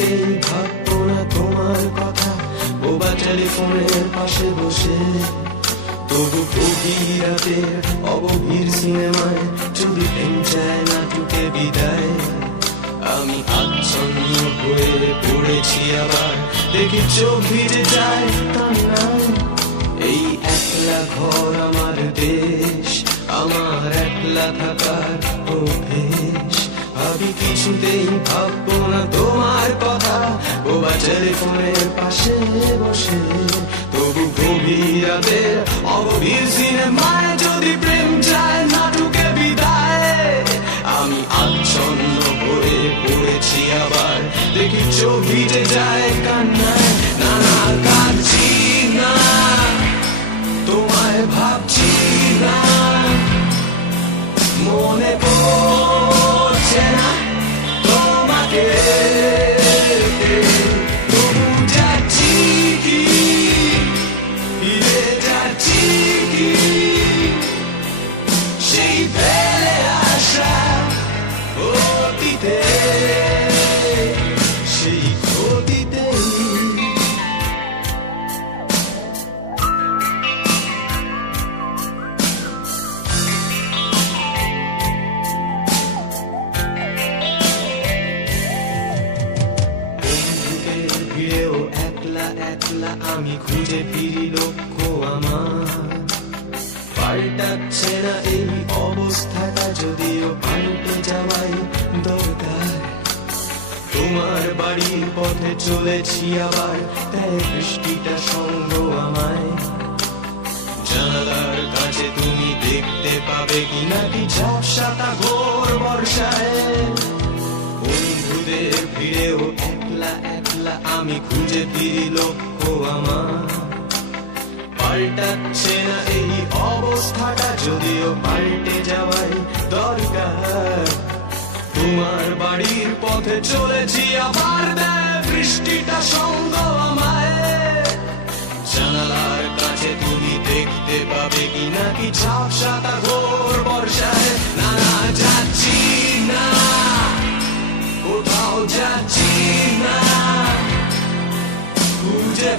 কিছুতেই ভাববো না তোমার কথা, বোবা টেলিফোনের পাশে বসে। তবু গভীর রাতের অগভীর সিনেমায় যদি প্রেম চায় নাটকে বিদায়, আমি আচ্ছন্ন হয়ে পড়েছি আবার, দেখি চোখ ভিজে যায় কান্নায়। এই একলা ঘর আমার দেশ, আমার একলা থাকার অভ্যেস। ভাবি কিছুতেই ভাববো না তোমার কথা, বোবা টেলিফোনের পাশে বসে। তবু গভীর রাতের অগভীর সিনেমায় যদি প্রেম চায় নাটকে বিদায়, আমি আচ্ছন্ন হয়ে পড়েছি আবার, দেখি চোখ ভিজে যায় কান্নায়। না না কাঁদছি না, তোমায় ভাবছি না, মনে পড়ছে না তোমাকে। তবু যাচ্ছি কি, ফিরে যাচ্ছি কি সেই ফেলে আসা অতীতে, সেই ক্ষতিতে। ভিড়েও একলা একলা আমি খুঁজে ফিরি লক্ষ্য আমার, পাল্টাচ্ছে না এই অবস্থাটা, যদিও পাল্টে যাওয়াই দরকার। তোমার বাড়ির পথে চলেছি আবার, তাই বৃষ্টিটা সঙ্গ আমায়। জানালার কাছে তুমি দেখতে পাবে কি নাকি ঝাপসাটা ঘোর বর্ষায়। বন্ধুদের ভিড়েও একলা একলা আমি খুঁজে ফিরি লক্ষ্য আমার, পাল্টাচ্ছে না এই অবস্থাটা, যদিও পাল্টে যাওয়াই দরকার। তোমার বাড়ির পথে চলেছি আবার, দেয় বৃষ্টিটা সঙ্গ আমায়। জানালার কাছে তুমি দেখতে পাবে কি নাকি ঝাপসাটা ঘোর বর্ষায়। না না যাচ্ছি না, কোথাও যাচ্ছি না, খুঁজে